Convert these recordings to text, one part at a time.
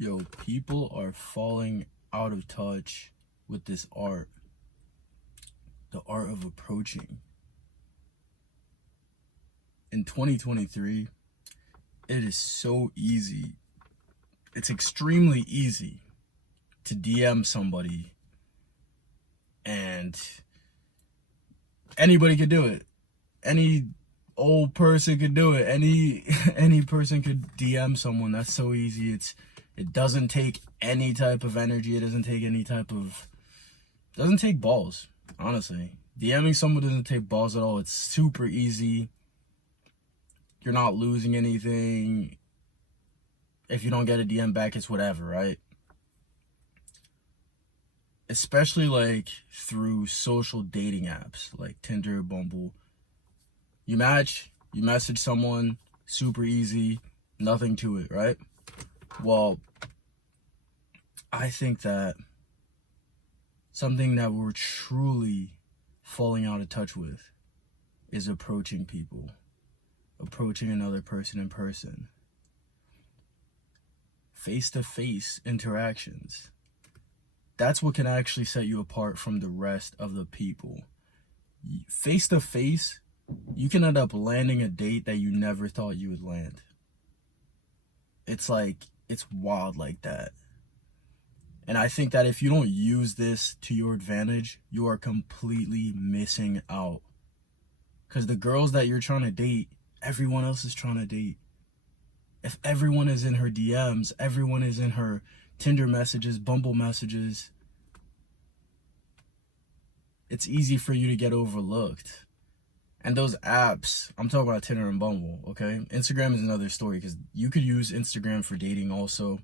Yo, people are falling out of touch with this art, the art of approaching. In 2023, it is so easy. It's extremely easy to DM somebody, and anybody could do it. Any old person could do it. Any person could DM someone. That's so easy. It doesn't take any type of energy. It doesn't take balls, honestly. DMing someone doesn't take balls at all. It's super easy. You're not losing anything. If you don't get a DM back, it's whatever, right? Especially like through social dating apps like Tinder, Bumble. You match, you message someone, super easy, nothing to it, right? Well, I think that something that we're truly falling out of touch with is approaching people, approaching another person in person. Face-to-face interactions. That's what can actually set you apart from the rest of the people. Face-to-face, you can end up landing a date that you never thought you would land. It's wild like that. And I think that if you don't use this to your advantage, you are completely missing out. Because the girls that you're trying to date, everyone else is trying to date. If everyone is in her DMs, everyone is in her Tinder messages, Bumble messages, it's easy for you to get overlooked. And those apps, I'm talking about Tinder and Bumble, okay? Instagram is another story because you could use Instagram for dating also.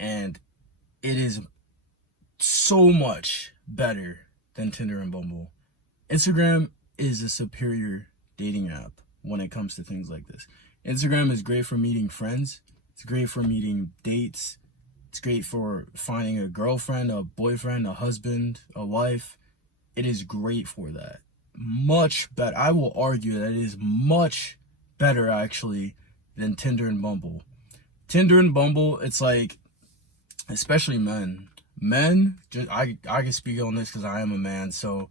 And it is so much better than Tinder and Bumble. Instagram is a superior dating app when it comes to things like this. Instagram is great for meeting friends. It's great for meeting dates. It's great for finding a girlfriend, a boyfriend, a husband, a wife. It is great for that. Much better. I will argue that it is much better actually than Tinder and Bumble. Tinder and Bumble, it's like, especially men. I can speak on this because I am a man. So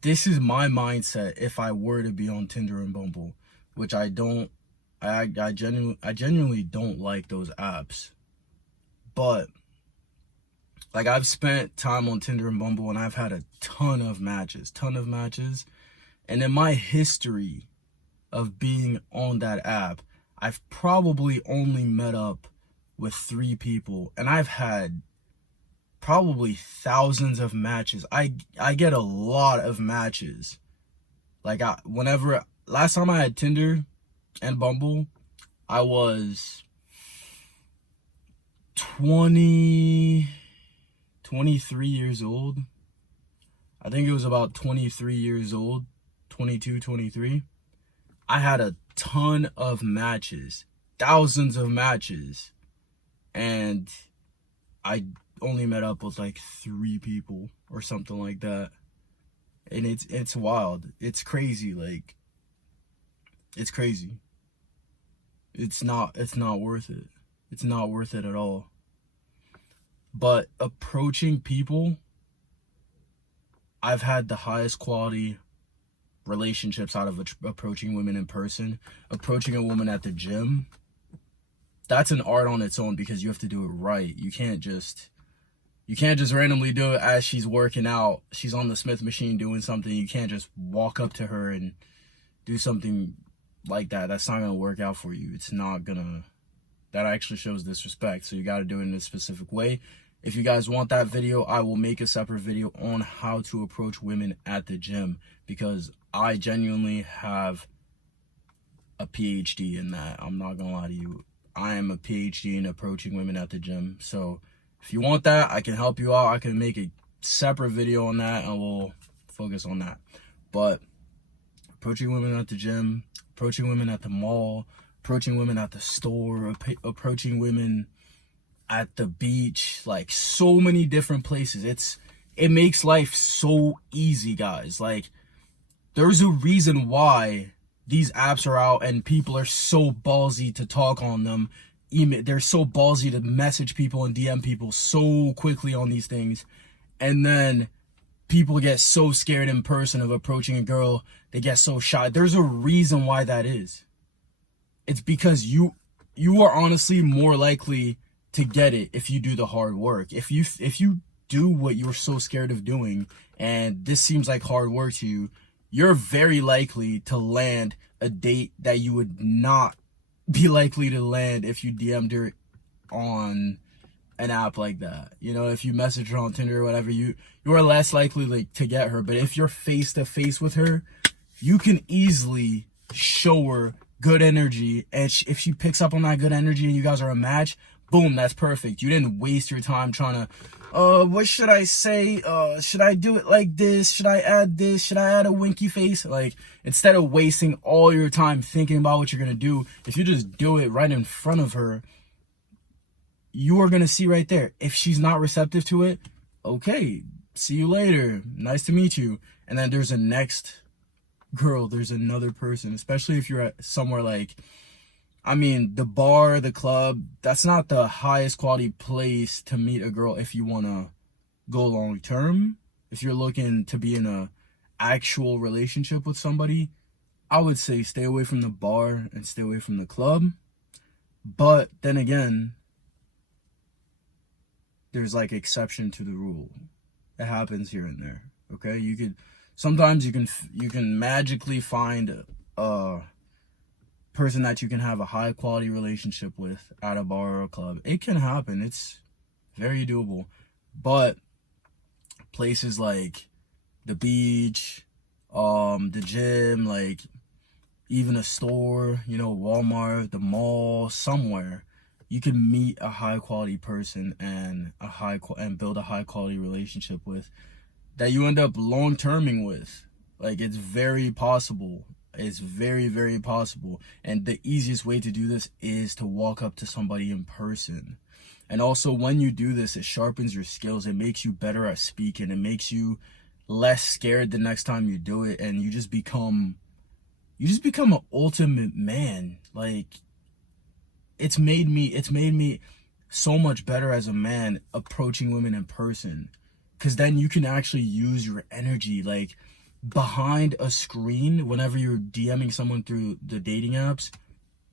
this is my mindset if I were to be on Tinder and Bumble, which I don't. I genuinely don't like those apps. But like, I've spent time on Tinder and Bumble and I've had a ton of matches. And in my history of being on that app, I've probably only met up with 3 people, and I've had probably thousands of matches. I get a lot of matches. Like, last time I had Tinder and Bumble, I was 23 years old. I think it was about 23 years old, 22, 23. I had a ton of matches, thousands of matches, and I only met up with like 3 people or something like that. And it's wild. It's crazy. Like, it's crazy. It's not worth it. It's not worth it at all. But approaching people, I've had the highest quality relationships out of approaching women in person. Approaching a woman at the gym, that's an art on its own because you have to do it right. You can't just randomly do it as she's working out. She's on the Smith machine doing something. You can't just walk up to her and do something like that. That's not gonna work out for you. That actually shows disrespect. So you got to do it in a specific way. If you guys want that video, I will make a separate video on how to approach women at the gym, because I genuinely have a PhD in that. I'm not gonna lie to you. I am a PhD in approaching women at the gym. So if you want that, I can help you out. I can make a separate video on that and we'll focus on that. But approaching women at the gym, approaching women at the mall, approaching women at the store, approaching women at the beach, like so many different places. It makes life so easy, guys. Like, there's a reason why these apps are out and people are so ballsy to talk on them email, they're so ballsy to message people and DM people so quickly on these things. And then people get so scared in person of approaching a girl. They get so shy. There's a reason why that is. It's because you are honestly more likely to get it if you do the hard work. If you do what you're so scared of doing, and this seems like hard work to you, you're very likely to land a date that you would not be likely to land if you DM'd her on an app like that. You know, if you message her on Tinder or whatever, you are less likely like to get her. But if you're face to face with her, you can easily show her good energy, and if she picks up on that good energy and you guys are a match, boom, that's perfect. You didn't waste your time trying to, what should I say? Should I do it like this? Should I add this? Should I add a winky face? Like, instead of wasting all your time thinking about what you're gonna do, if you just do it right in front of her, you are gonna see right there. If she's not receptive to it, okay, see you later. Nice to meet you. And then there's a next girl, there's another person, especially if you're at somewhere like, I mean, the bar, the club, that's not the highest quality place to meet a girl if you want to go long term. If you're looking to be in a actual relationship with somebody, I would say stay away from the bar and stay away from the club. But then again, there's like exception to the rule. It happens here and there. Okay, sometimes you can magically find a person that you can have a high quality relationship with at a bar or a club. It can happen. It's very doable. But places like the beach, the gym, like even a store, you know, Walmart, the mall, somewhere, you can meet a high quality person and build a high quality relationship with, that you end up long terming with. Like, it's very possible. It's very, very possible. And the easiest way to do this is to walk up to somebody in person. And also, when you do this, it sharpens your skills. It makes you better at speaking. It makes you less scared the next time you do it. And you just become an ultimate man. Like, it's made me so much better as a man approaching women in person. Because then you can actually use your energy. Like, behind a screen, whenever you're DMing someone through the dating apps,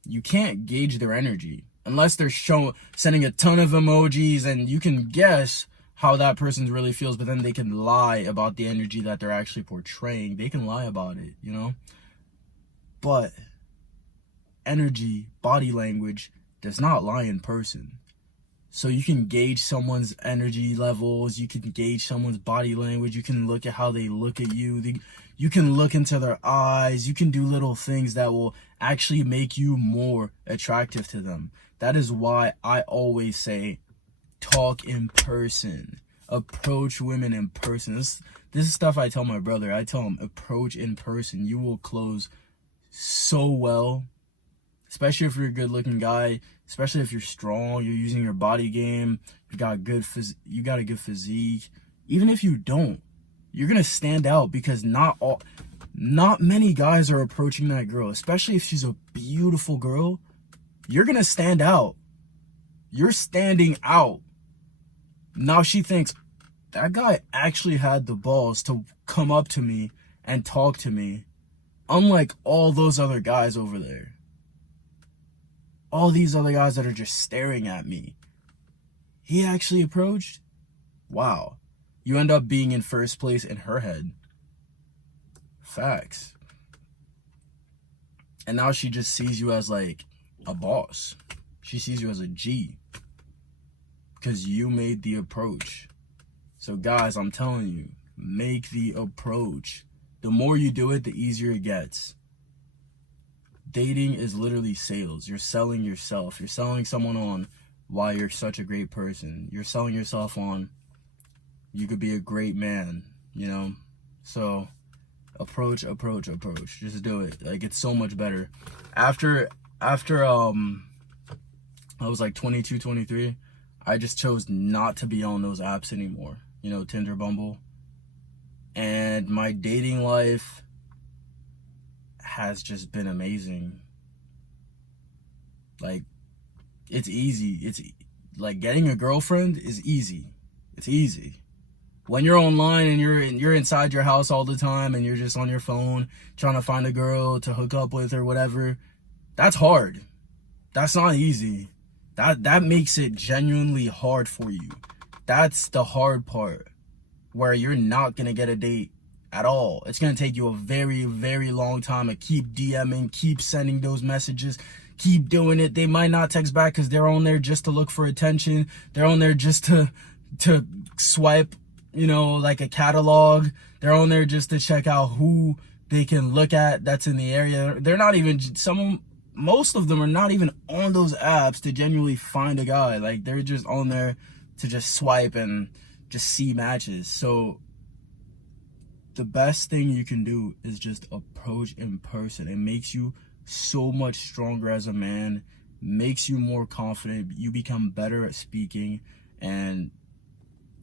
you can't gauge their energy. Unless they're sending a ton of emojis, and you can guess how that person really feels, but then they can lie about the energy that they're actually portraying. They can lie about it, you know? But energy, body language, does not lie in person. So you can gauge someone's energy levels, you can gauge someone's body language, you can look at how they look at you, you can look into their eyes, you can do little things that will actually make you more attractive to them. That is why I always say, talk in person. Approach women in person. This is stuff I tell my brother. I tell him, approach in person. You will close so well. Especially if you're a good looking guy, especially if you're strong, you're using your body game, you got a good physique. Even if you don't, you're gonna stand out, because not many guys are approaching that girl, especially if she's a beautiful girl. You're gonna stand out. You're standing out. Now she thinks, that guy actually had the balls to come up to me and talk to me, unlike all those other guys over there. All these other guys that are just staring at me. He actually approached? Wow. You end up being in first place in her head. Facts. And now she just sees you as like a boss. She sees you as a G. Because you made the approach. So guys, I'm telling you, make the approach. The more you do it, the easier it gets. Dating is literally sales. You're selling yourself. You're selling someone on why you're such a great person. You're selling yourself on you could be a great man, you know? So approach. Just do it. Like, it's so much better. After I was like 22, 23, I just chose not to be on those apps anymore. You know, Tinder, Bumble. And my dating life has just been amazing. Like, It's easy. Like getting a girlfriend is easy. It's easy. When you're online and you're inside your house all the time and you're just on your phone trying to find a girl to hook up with or whatever, that's hard. That's not easy. That makes it genuinely hard for you. That's the hard part, where you're not gonna get a date at all. It's gonna take you a very, very long time to keep DMing, keep sending those messages, keep doing it. They might not text back because they're on there just to look for attention. They're on there just to swipe, like a catalog. They're on there just to check out who they can look at that's in the area. They're not even, most of them are not even on those apps to genuinely find a guy. Like, they're just on there to just swipe and just see matches. So the best thing you can do is just approach in person. It makes you so much stronger as a man, makes you more confident. You become better at speaking, and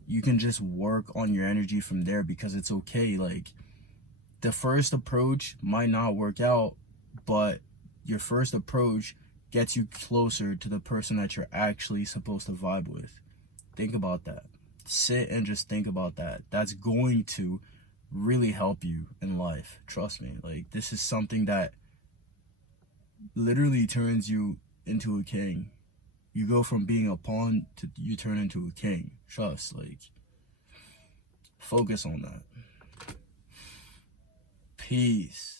you can just work on your energy from there, because it's okay. Like, the first approach might not work out, but your first approach gets you closer to the person that you're actually supposed to vibe with. Think about that. Sit and just think about that. That's going to really help you in life. Trust me. Like, this is something that literally turns you into a king. You go from being a pawn to you turn into a king. Trust, like, focus on that. Peace.